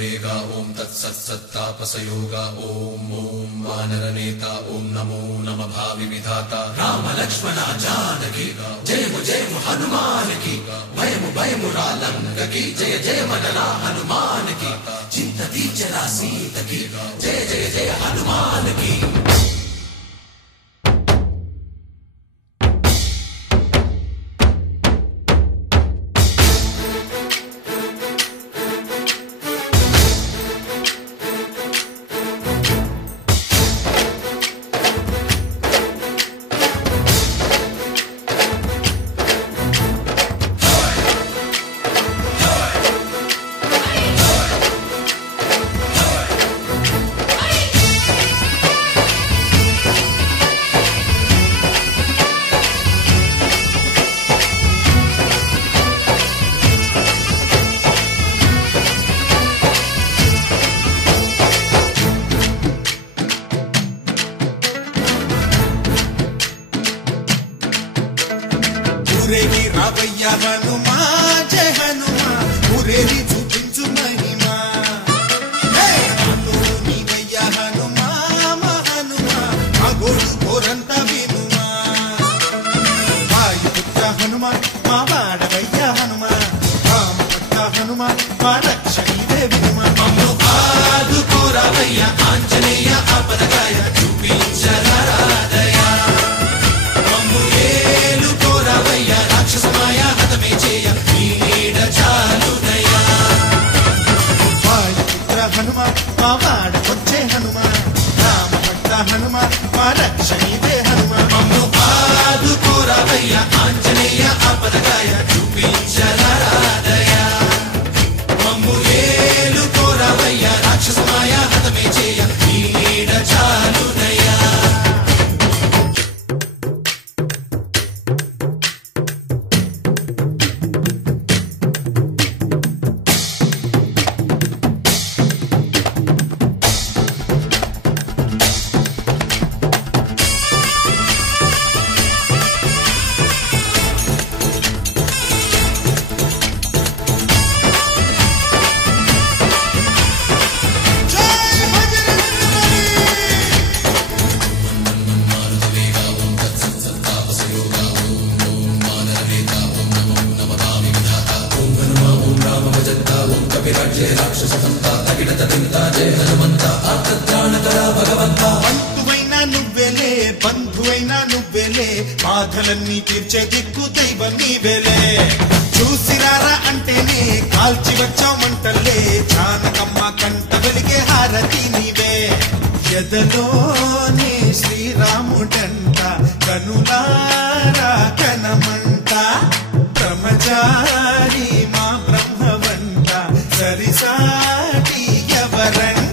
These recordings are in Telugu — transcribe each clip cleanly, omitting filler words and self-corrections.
मारुतवेगा ओम तत्सत्सत्तापसयोगा ओम ओम वानरनेता ओम नमो नमः भावि विधाता राम लक्ष्मण जानकी जय हनुमान की भयमु रालंग की जय जय मनला हनुमान की चिंतती चला सीत की जय जय जय हनुमान की। रावయ్య హనుమా జయ హనుమా ఊరేగి చూపించు మహిమా నీవయ్య హనుమా మా హనుమా మా గోడు కోరంత వినుమా వాయుపుత్ర హనుమా మా వాడవయ్య హనుమా రామభక్త హనుమా మా రక్షణీవే వినుమా మమ్ము ఆదుకోరావయ్య ఆంజనేయ ఆపదకాయ చూపించరాదయ మమ్ము ఏలుకోరావయ్య రాక్షసమాయ హతమే చేయ నీడ చాలుదయ వాయుపుత్ర హనుమా మా వాడకొచ్చే హనుమా రామభక్త హనుమా మా రక్షణీవే హనుమా మమ్ము ఆదుకోరావయ్య ఆంజనేయ ఆపదకాయ చూపించరాదయ మమ్ము ఏలుకోరావయ్య రాక్షసమాయ హతమే చేయ నీడ చాలుదయ। బంధువైనా నువ్వేలే బంధువైనా నువ్వేలే బాధలన్నీ తీర్చే దిక్కు దైవం నీవేలే చూసిరారా అంటేనే కాల్చి వచ్చామంటలే జానకమ్మ కంట వెలిగే హారతి నీవే ఎదలోనే శ్రీరాముడంట కనులారా కనమంట బ్రహ్మచారి మా బ్రహ్మవంట సరిసాటి ఎవరంట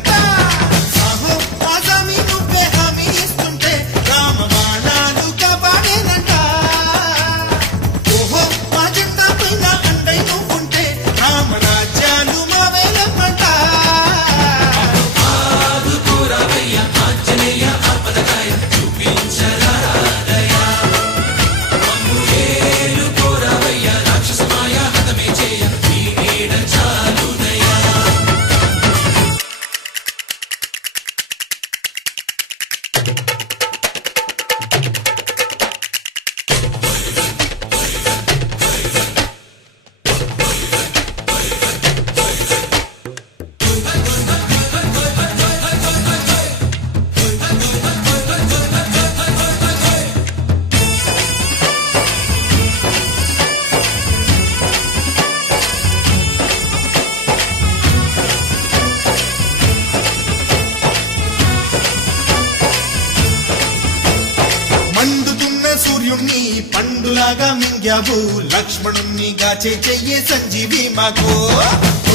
సూర్యుణ్ణి పండులాగా మింగావు లక్ష్మణుణ్ణి గాచే చెయ్యే సంజీవి మాకు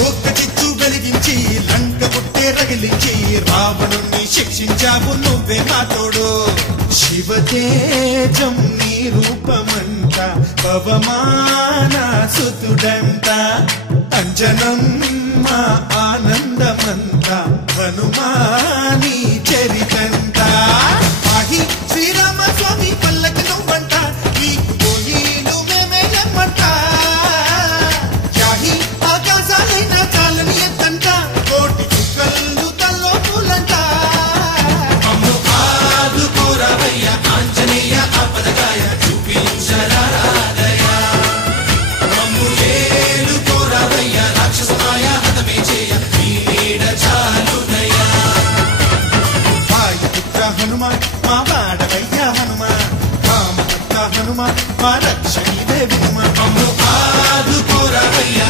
ఒక్క చిచ్చు వెలిగించి లంక కొట్టే రగిలించి రావణుణ్ణి శిక్షించావు నువ్వే మా తోడు శివతేజం నీ రూపమంట పవమాన సుతుడంట అంజనం మా ఆనందమంత హనుమాని చరితంట ఆహి శ్రీరామ స్వామి పల్లకి నువ్వంట నీకు పోయిలు మేమేయమ్మంట యాహి ఆకాశాలైనా చాలని ఎత్తంట హనుమ మా వాడవయ్యా హనుమ రామభక్త హనుమ మా రక్షణివే వినుమ మమ్ము ఆదుకోరవయ్యా